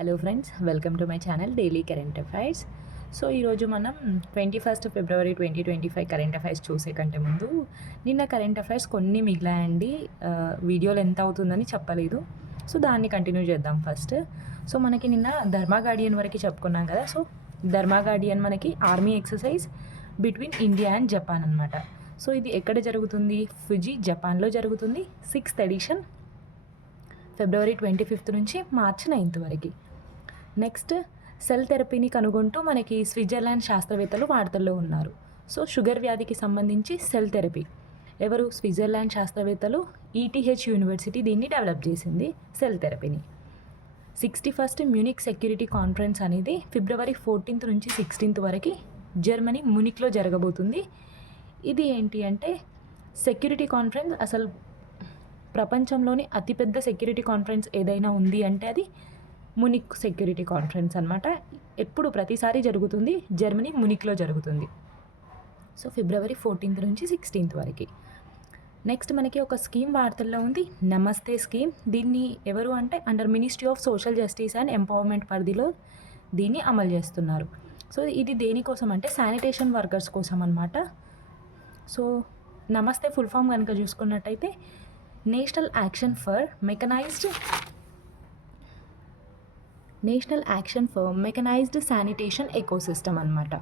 Hello friends, welcome to my channel daily current affairs. So ఈరోజు మనం 21 ఫిబ్రవరి 2025 current affairs చూసే కంటే ముందు నిన్న కరెంట్ అఫైర్స్ కొన్ని మిగిలాయండి. వీడియోలు ఎంత అవుతుందని చెప్పలేదు, సో దాన్ని కంటిన్యూ చేద్దాం ఫస్ట్. సో మనకి నిన్న ధర్మా గార్డియన్ వరకు చెప్పుకున్నాం కదా. సో ధర్మా గార్డియన్ మనకి army exercise between India and Japan అనమాట. సో ఇది ఎక్కడ జరుగుతుంది? ఫుజీ, జపాన్లో జరుగుతుంది. 6th ఎడిషన్ ఫిబ్రవరి 25 నుంచి మార్చి 9 వరకు. నెక్స్ట్, సెల్ థెరపీని కనుగొంటూ మనకి స్విట్జర్లాండ్ శాస్త్రవేత్తలు వార్తల్లో ఉన్నారు. సో షుగర్ వ్యాధికి సంబంధించి సెల్ థెరపీ ఎవరు? స్విట్జర్లాండ్ శాస్త్రవేత్తలు. ఈటీహెచ్ యూనివర్సిటీ దీన్ని డెవలప్ చేసింది, సెల్ థెరపీని. 61st మ్యూనిక్ సెక్యూరిటీ కాన్ఫరెన్స్ అనేది ఫిబ్రవరి 14 నుంచి 16 వరకు జర్మనీ మునిక్లో జరగబోతుంది. ఇది ఏంటి అంటే సెక్యూరిటీ కాన్ఫరెన్స్. అసలు ప్రపంచంలోని అతిపెద్ద సెక్యూరిటీ కాన్ఫరెన్స్ ఏదైనా ఉంది అంటే అది మునిక్ సెక్యూరిటీ కాన్ఫరెన్స్ అనమాట. ఎప్పుడు ప్రతిసారి జరుగుతుంది, జర్మనీ మునిక్లో జరుగుతుంది. సో ఫిబ్రవరి 14 నుంచి 16 వరకు. నెక్స్ట్ మనకి ఒక స్కీమ్ వార్తల్లో ఉంది, నమస్తే స్కీమ్. దీన్ని ఎవరు అంటే under ministry of social justice and empowerment పరిధిలో దీన్ని అమలు చేస్తున్నారు. సో ఇది దేనికోసం అంటే శానిటేషన్ వర్కర్స్ కోసం అనమాట. సో నమస్తే ఫుల్ ఫామ్ కనుక చూసుకున్నట్టయితే national action for mechanised sanitation ecosystem అనమాట.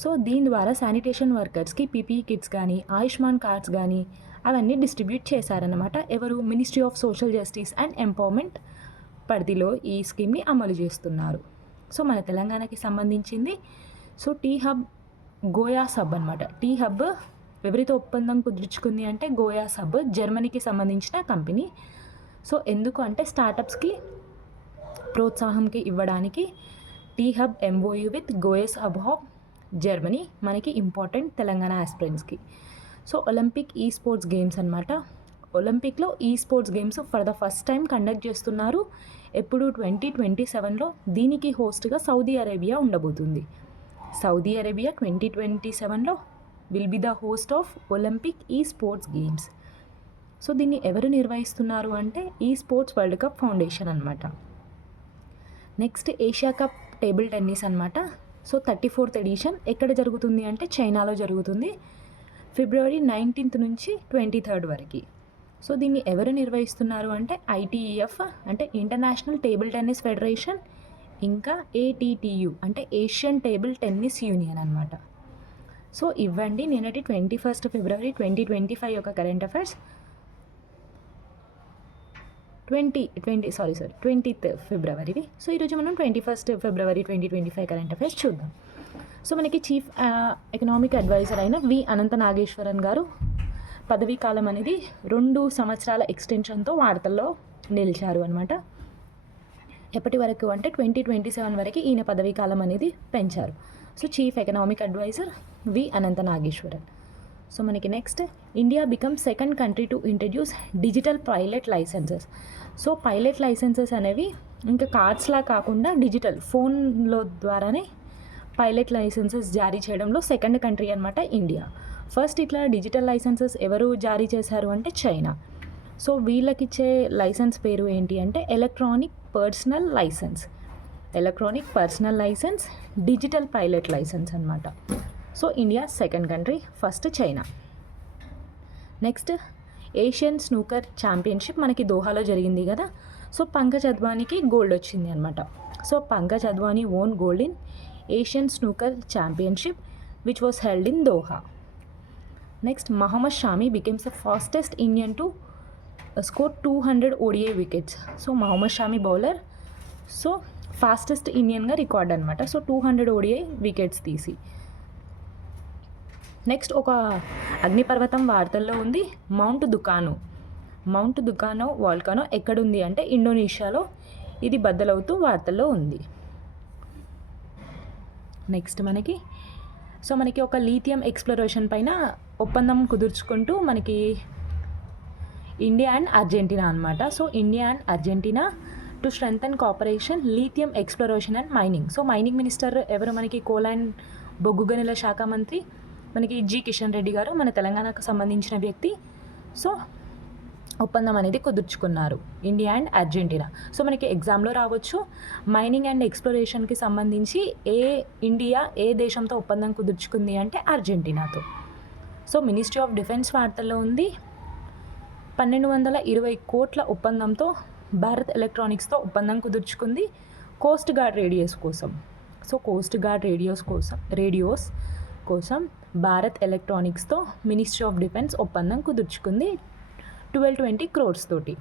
సో దీని ద్వారా శానిటేషన్ వర్కర్స్కి పీపీఈ కిట్స్ కానీ ఆయుష్మాన్ కార్డ్స్ కానీ అవన్నీ డిస్ట్రిబ్యూట్ చేశారనమాట. ఎవరు? Ministry of social justice and empowerment పరిధిలో ఈ స్కీమ్ని అమలు చేస్తున్నారు. సో మన తెలంగాణకి సంబంధించింది. సో టీ హబ్ గోయా సబ్ అనమాట. టీ హబ్ ఎవరితో ఒప్పందం కుదుర్చుకుంది అంటే గోయా సబ్, జర్మనీకి సంబంధించిన కంపెనీ. సో ఎందుకు అంటే స్టార్టప్స్కి ప్రోత్సాహంకి ఇవ్వడానికి T hub MoU with Goyas hub of Germany మనకి ఇంపార్టెంట్ తెలంగాణ ఆస్పిరెంట్స్కి. So Olympic e sports games అనమాట. ఒలింపిక్లో e sports games for the first time conduct చేస్తున్నారు. ఎప్పుడు? 2027లో. దీనికి హోస్ట్గా సౌదీ అరేబియా ఉండబోతుంది. సౌదీ అరేబియా 2027లో will be the host of Olympic e sports games. So దీన్ని ఎవరు నిర్వహిస్తున్నారు అంటే e sports world cup foundation అనమాట. Next, Asia cup table tennis అనమాట. సో 34th ఎడిషన్ ఎక్కడ జరుగుతుంది అంటే చైనాలో జరుగుతుంది, ఫిబ్రవరి 19 నుంచి 23 వరకు. సో దీన్ని ఎవరు నిర్వహిస్తున్నారు అంటే ఐటీఈఎఫ్ అంటే ఇంటర్నేషనల్ టేబుల్ టెన్నిస్ ఫెడరేషన్, ఇంకా ఏటీటీయు అంటే ఏషియన్ టేబుల్ టెన్నిస్ యూనియన్ అనమాట. సో ఇవ్వండి నేనటి 21 ఫిబ్రవరి 2025 యొక్క కరెంట్ అఫైర్స్. 20th ఫిబ్రవరివి. సో ఈరోజు మనం 21 ఫిబ్రవరి 2025 కరెంట్ అఫైర్స్ చూద్దాం. సో మనకి చీఫ్ ఎకనామిక్ అడ్వైజర్ అయిన వి అనంత నాగేశ్వరన్ గారు పదవీ కాలం అనేది 2 సంవత్సరాల ఎక్స్టెన్షన్తో వార్తల్లో నిలిచారు అనమాట. ఎప్పటి వరకు అంటే 2027 వరకు ఈయన పదవీ కాలం అనేది పెంచారు. సో చీఫ్ ఎకనామిక్ అడ్వైజర్ వి అనంత నాగేశ్వరన్. సో మనకి next, India become second country to introduce digital pilot licences. So pilot licences అనేవి ఇంకా కార్డ్స్లా కాకుండా డిజిటల్ ఫోన్లో ద్వారానే పైలట్ లైసెన్సెస్ జారీ చేయడంలో సెకండ్ కంట్రీ అనమాట ఇండియా. ఫస్ట్ ఇట్లా డిజిటల్ లైసెన్సెస్ ఎవరు జారీ చేశారు అంటే చైనా. సో వీళ్ళకిచ్చే లైసెన్స్ పేరు ఏంటి అంటే electronic personal license digital pilot license అనమాట. So India second country, first China. Next, Asian snooker championship మనకి దోహాలో జరిగింది కదా. సో పంకజ్ అద్వానీకి గోల్డ్ వచ్చింది అనమాట. So Pankaj Advani won gold in Asian snooker championship which was held in Doha. Next, Mohammed Shami becomes the fastest Indian to score 200 ODI wickets. So Mohammed Shami bowler, so fastest ఇండియన్గా record అనమాట. So 200 ODI wickets తీసి. నెక్స్ట్, ఒక అగ్నిపర్వతం వార్తల్లో ఉంది, మౌంట్ దుకానో వాల్కానో ఎక్కడుంది అంటే ఇండోనేషియాలో. ఇది బద్దలవుతూ వార్తల్లో ఉంది. నెక్స్ట్ మనకి ఒక లీథియం ఎక్స్ప్లోరేషన్ పైన ఒప్పందం కుదుర్చుకుంటూ మనకి ఇండియా అండ్ అర్జెంటీనా అనమాట. So India and Argentina to strengthen cooperation lithium exploration and mining. So mining minister ఎవరు? మనకి కోల్ అండ్ బొగ్గు గనుల శాఖ మంత్రి మనకి జి కిషన్ రెడ్డి గారు, మన తెలంగాణకు సంబంధించిన వ్యక్తి. సో ఒప్పందం అనేది కుదుర్చుకున్నారు, ఇండియా అండ్ అర్జెంటీనా. సో మనకి ఎగ్జామ్లో రావచ్చు, మైనింగ్ అండ్ ఎక్స్ప్లోరేషన్కి సంబంధించి ఇండియా ఏ దేశంతో ఒప్పందం కుదుర్చుకుంది అంటే అర్జెంటీనాతో. సో మినిస్ట్రీ ఆఫ్ డిఫెన్స్ వార్తల్లో ఉంది, 1220 కోట్ల ఒప్పందంతో భారత్ ఎలక్ట్రానిక్స్తో ఒప్పందం కుదుర్చుకుంది కోస్ట్ గార్డ్ రేడియోస్ కోసం. సో కోస్ట్ గార్డ్ రేడియోస్ కోసం భారత్ ఎలక్ట్రానిక్స్తో మినిస్ట్రీ ఆఫ్ డిఫెన్స్ ఒప్పందం కుదుర్చుకుంది 1220 crores తోటి.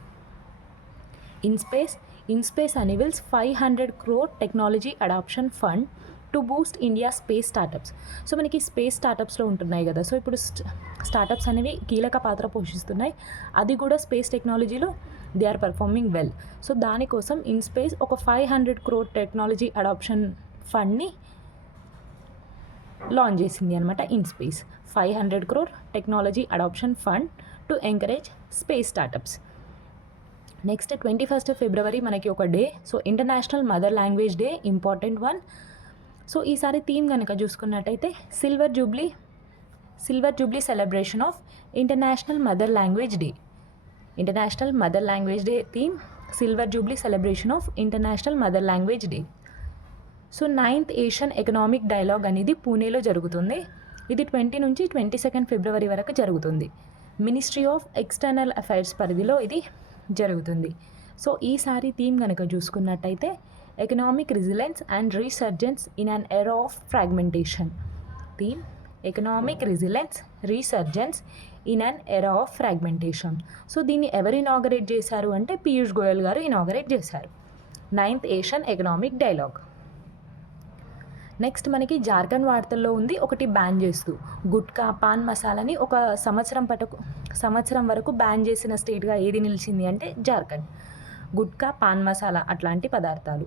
InSpace unveils 500 crore technology adoption fund to boost India space startups. So మనకి స్పేస్ స్టార్టప్స్లో ఉంటున్నాయి కదా, సో ఇప్పుడు స్టార్టప్స్ అనేవి కీలక పాత్ర పోషిస్తున్నాయి, అది కూడా స్పేస్ టెక్నాలజీలో they are performing well. So దానికోసం ఇన్స్పేస్ ఒక 500 crore టెక్నాలజీ అడాప్షన్ ఫండ్ని లాంచ్ చేసింది అనమాట. InSpace 500 crore technology adoption fund to encourage space startups. Next 21st February మనకి ఒక day, so international mother language day, important one. So ఈసారి theme కనుక చూసుకున్నట్టయితే silver jubilee celebration of international mother language day. International mother language day theme silver jubilee celebration of international mother language day. So 9th Asian economic dialogue అనేది పూణేలో జరుగుతుంది. ఇది 20 నుంచి 22 February వరకు జరుగుతుంది. మినిస్ట్రీ ఆఫ్ ఎక్స్టర్నల్ అఫైర్స్ పరిధిలో ఇది జరుగుతుంది. సో ఈసారి థీమ్ కనుక చూసుకున్నట్టయితే economic resilience and resurgence in an era of fragmentation. Theme economic resilience, resurgence in an era of fragmentation. So దీన్ని ఎవరు ఇనాగరేట్ చేశారు అంటే పీయూష్ గోయల్ గారు ఇనాగరేట్ చేశారు, 9th Asian economic dialogue. Next మనకి జార్ఖండ్ వార్తల్లో ఉంది, ఒకటి బ్యాన్ చేస్తూ గుట్కా, పాన్ మసాలాని ఒక సంవత్సరం వరకు బ్యాన్ చేసిన స్టేట్గా ఏది నిలిచింది అంటే జార్ఖండ్. గుట్కా, పాన్ మసాలా అట్లాంటి పదార్థాలు.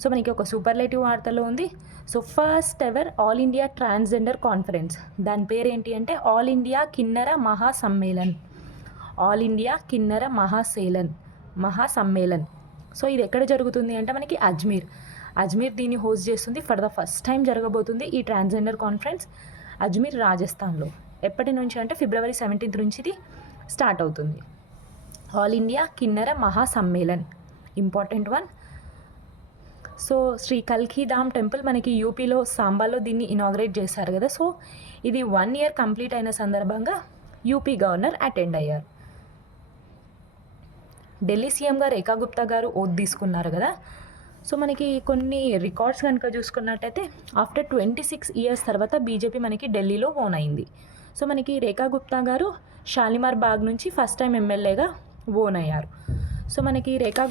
సో మనకి ఒక సూపర్లేటివ్ వార్తల్లో ఉంది, so first ever all India transgender conference. దాని పేరేంటి అంటే all India Kinnar మహాసమ్మేళన్. All India Kinnar మహాసమ్మేళన్. So ఇది ఎక్కడ జరుగుతుంది అంటే మనకి అజ్మీర్ దీన్ని హోస్ట్ చేస్తుంది. ఫర్ ద ఫస్ట్ టైం జరగబోతుంది ఈ ట్రాన్స్జెండర్ కాన్ఫరెన్స్ అజ్మీర్, రాజస్థాన్లో. ఎప్పటి నుంచి అంటే February 17th నుంచి ఇది స్టార్ట్ అవుతుంది. All India Kinnar Mahasammelan, important one. So Shri Kalkidham temple మనకి యూపీలో సాంబాలో దీన్ని ఇనాగ్రేట్ చేశారు కదా, సో ఇది 1 year కంప్లీట్ అయిన సందర్భంగా యూపీ గవర్నర్ అటెండ్ అయ్యారు. ఢిల్లీ సీఎంగా రేఖా గుప్తా గారు ఓత్ తీసుకున్నారు కదా. సో మనకి కొన్ని రికార్డ్స్ కనుక చూసుకున్నట్టయితే ఆఫ్టర్ 26 years తర్వాత బీజేపీ మనకి ఢిల్లీలో ఓన్ అయింది. సో మనకి రేఖా గుప్తా గారు షాలిమార్ బాగ్ నుంచి ఫస్ట్ టైం ఎమ్మెల్యేగా ఓన్ అయ్యారు. సో మనకి రేఖా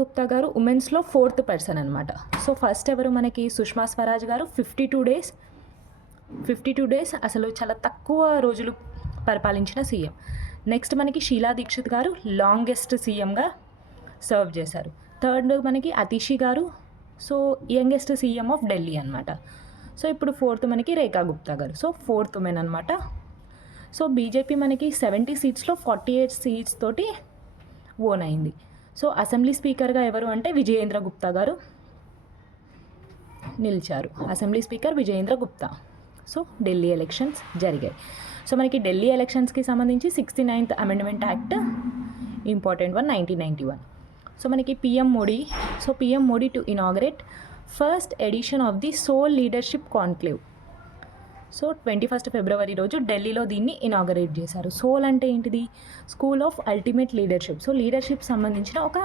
గుప్తా గారు ఉమెన్స్లో 4th person అనమాట. సో ఫస్ట్ ఎవరు మనకి సుష్మా స్వరాజ్ గారు 52 days అసలు చాలా తక్కువ రోజులు పరిపాలించిన సీఎం. నెక్స్ట్ మనకి షీలా దీక్షిత్ గారు లాంగెస్ట్ సీఎంగా సర్వ్ చేశారు. థర్డ్ మనకి Atishi garu, so youngest CM of Delhi అనమాట. సో ఇప్పుడు 4th మనకి Rekha Gupta garu, so 4th women అనమాట. సో బీజేపీ మనకి 70 seatsలో 48 seats తోటి ఓన్ అయింది. సో అసెంబ్లీ స్పీకర్గా ఎవరు అంటే విజయేంద్ర గుప్తా గారు నిలిచారు. Assembly speaker Vijayendra Gupta. So Delhi elections జరిగాయి. సో మనకి ఢిల్లీ ఎలక్షన్స్కి సంబంధించి 69th Amendment Act, important one, 1991. So మనకి PM Modi to inaugurate first edition of the soul leadership conclave. So 21st February రోజు ఢిల్లీలో దీన్ని ఇనాగరేట్ చేశారు. సోల్ అంటే ఏంటిది? School of ultimate leadership. So leadership సంబంధించిన ఒక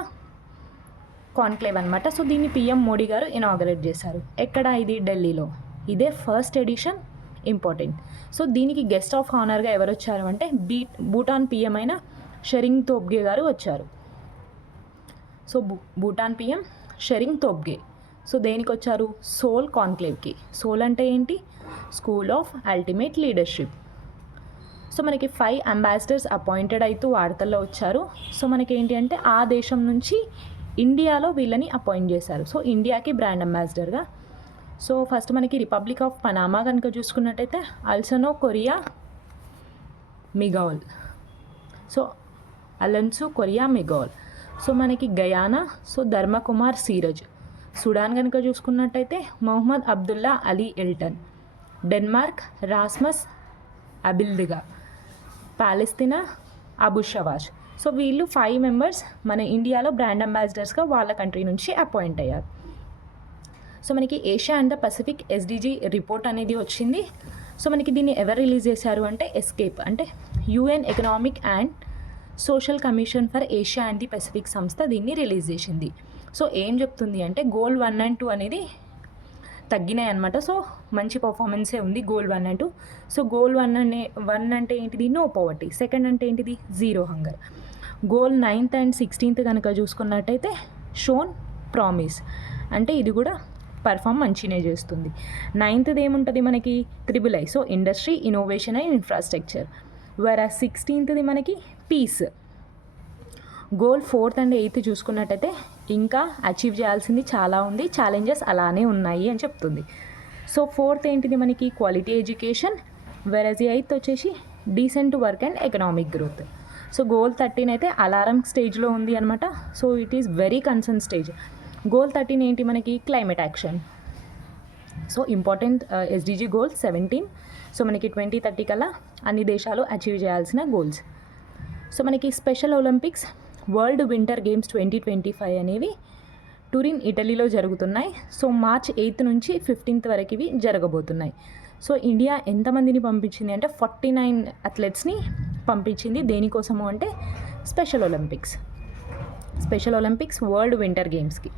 కాన్క్లేవ్ అనమాట. సో దీన్ని పిఎం మోడీ గారు ఇనాగరేట్ చేశారు. ఎక్కడ? ఇది ఢిల్లీలో. ఇదే ఫస్ట్ ఎడిషన్, ఇంపార్టెంట్. సో దీనికి గెస్ట్ ఆఫ్ హానర్గా ఎవరు వచ్చారు అంటే భూటాన్ పిఎం అయిన షెరింగ్ తోబ్గే గారు వచ్చారు. So Bhutan PM Tshering Tobgay. So దేనికి వచ్చారు? సోల్ కాన్క్లేవ్కి. సోల్ అంటే ఏంటి? School of ultimate leadership. So మనకి 5 ambassadors అపాయింటెడ్ అవుతూ వార్తల్లో వచ్చారు. సో మనకి ఏంటి అంటే ఆ దేశం నుంచి ఇండియాలో వీళ్ళని అపాయింట్ చేశారు. సో ఇండియాకి బ్రాండ్ అంబాసిడర్గా. సో ఫస్ట్ మనకి రిపబ్లిక్ ఆఫ్ పనామా కనుక చూసుకున్నట్టయితే అల్సనో Correa Miguel. So Alonso Correa Miguel. So మనకి Guyana, so Dharmakumar Seeraj. Sudan కనుక చూసుకున్నట్టయితే Mohammed Abdullah Ali Elton. Denmark Rasmus Abildgaard, Palestine Abu Shawaz. So వీళ్ళు 5 మెంబర్స్ మన ఇండియాలో బ్రాండ్ అంబాసిడర్స్గా వాళ్ళ కంట్రీ నుంచి అపాయింట్ అయ్యారు. సో మనకి Asia and the Pacific SDG report అనేది వచ్చింది. సో మనకి దీన్ని ఎవరు రిలీజ్ చేశారు అంటే ఎస్కేప్, అంటే UN economic and social commission for Asia and the Pacific సంస్థ దీన్ని రిలీజ్ చేసింది. సో ఏం చెప్తుంది అంటే గోల్ 1 and 2 అనేది తగ్గినాయి అనమాట. సో మంచి పర్ఫార్మెన్సే ఉంది గోల్ 1 and 2. సో గోల్ 1 అంటే ఏంటిది, నో పవర్టీ. సెకండ్ అంటే ఏంటిది, zero hunger. Goal 9th and 16th కనుక చూసుకున్నట్టయితే షోన్ ప్రామిస్, అంటే ఇది కూడా పర్ఫామ్ మంచినే చేస్తుంది. 9th ఏముంటుంది మనకి, triple I, so industry, innovation and infrastructure. వేరే 16th మనకి piece. Goal 4th and 8th చూసుకున్నట్టయితే ఇంకా అచీవ్ చేయాల్సింది చాలా ఉంది, ఛాలెంజెస్ అలానే ఉన్నాయి అని చెప్తుంది. సో 4th ఏంటిది మనకి, క్వాలిటీ ఎడ్యుకేషన్. వెరజ్ 8th వచ్చేసి decent work and economic growth. So goal 13 అయితే అలారం స్టేజ్లో ఉంది అనమాట. So it is very concern stage. Goal 13 ఏంటి మనకి, climate action. So important SDG goal 17. So మనకి 2030 కల్లా అన్ని దేశాలు అచీవ్ చేయాల్సిన గోల్స్. సో మనకి special Olympics, world winter games 2025 అనేవి టూరిన్ ఇటలీలో జరుగుతున్నాయి. సో March 8th నుంచి 15th వరకు ఇవి జరగబోతున్నాయి. సో ఇండియా ఎంతమందిని పంపించింది అంటే 49 అథ్లెట్స్ని పంపించింది. దేనికోసము అంటే స్పెషల్ ఒలింపిక్స్ వరల్డ్ వింటర్ గేమ్స్కి.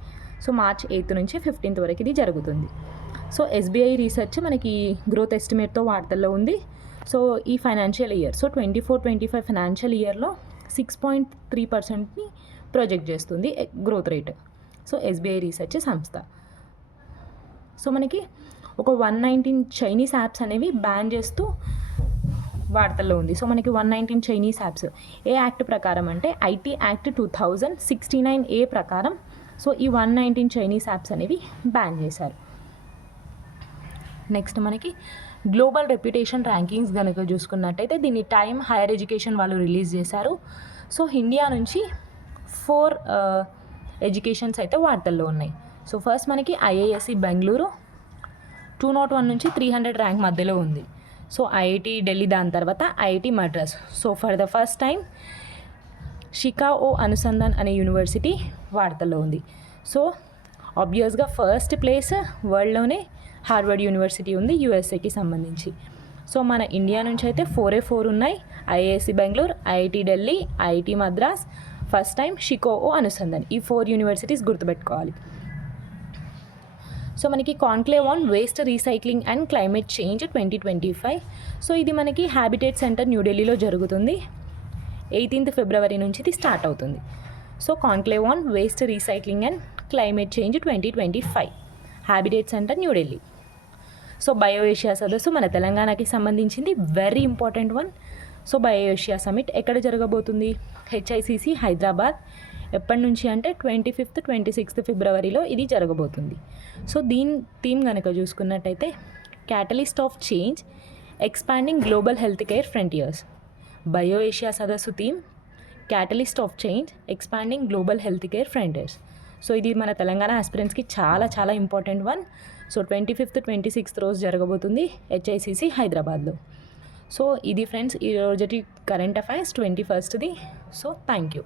సో March 8th నుంచి 15th వరకు ఇది జరుగుతుంది. సో ఎస్బీఐ రీసెర్చ్ మనకి గ్రోత్ ఎస్టిమేట్తో వార్తల్లో ఉంది. సో ఈ ఫైనాన్షియల్ ఇయర్, సో 24-25 ఫైనాన్షియల్ ఇయర్లో 6.3%ని ప్రొజెక్ట్ చేస్తుంది growth rate. So SBI research సంస్థ. సో మనకి ఒక 119 చైనీస్ యాప్స్ అనేవి బ్యాన్ చేస్తూ వార్తల్లో ఉంది. సో మనకి 119 చైనీస్ యాప్స్ ఏ యాక్ట్ ప్రకారం అంటే ఐటీ యాక్ట్ 2069A ప్రకారం. సో ఈ 119 చైనీస్ యాప్స్ అనేవి బ్యాన్ చేశారు. నెక్స్ట్ మనకి గ్లోబల్ రెప్యుటేషన్ ర్యాంకింగ్స్ కనుక చూసుకున్నట్టయితే దీన్ని టైమ్ హైయర్ ఎడ్యుకేషన్ వాళ్ళు రిలీజ్ చేశారు. సో ఇండియా నుంచి 4 ఎడ్యుకేషన్స్ అయితే వార్తల్లో ఉన్నాయి. సో ఫస్ట్ మనకి ఐఐఎస్సి బెంగళూరు 201 నుంచి 300 ర్యాంక్ మధ్యలో ఉంది. సో ఐఐటి ఢిల్లీ, దాని తర్వాత IIT Madras. So for the first time Chicago Anusandhan అనే యూనివర్సిటీ వార్తల్లో ఉంది. సో ఆబ్వియస్గా ఫస్ట్ ప్లేస్ వరల్డ్లోనే హార్వర్డ్ యూనివర్సిటీ ఉంది యూఎస్ఏకి సంబంధించి. సో మన ఇండియా నుంచి అయితే 4 ఉన్నాయి. IISc Bengaluru, IIT Delhi, IIT Madras, first time Chicago Anusandhan. ఈ 4 యూనివర్సిటీస్ గుర్తుపెట్టుకోవాలి. సో మనకి conclave on waste recycling and climate change 2025. So ఇది మనకి హ్యాబిటేట్ సెంటర్ న్యూఢిల్లీలో జరుగుతుంది. 18th ఫిబ్రవరి నుంచి ఇది స్టార్ట్ అవుతుంది. So conclave on waste recycling and climate change 2025, habitat centre New Delhi. So bio Asia సదస్సు మన తెలంగాణకి సంబంధించింది, very important one. So bio Asia summit ఎక్కడ జరగబోతుంది, హెచ్ఐసిసి హైదరాబాద్. ఎప్పటి నుంచి అంటే 25th 26th ఫిబ్రవరిలో ఇది జరగబోతుంది. సో దీని థీమ్ కనుక చూసుకున్నట్టయితే catalyst of change, expanding global health care frontiers. Bio Asia సదస్సు theme catalyst of change, expanding global health care frontiers. So ఇది మన తెలంగాణ ఆస్పిరెంట్స్కి చాలా చాలా important one. So 25th 26th రోజు జరగబోతుంది హెచ్ఐసిసి హైదరాబాద్లో. సో ఇది ఫ్రెండ్స్ ఈ రోజుటి current affairs 21st. So thank you.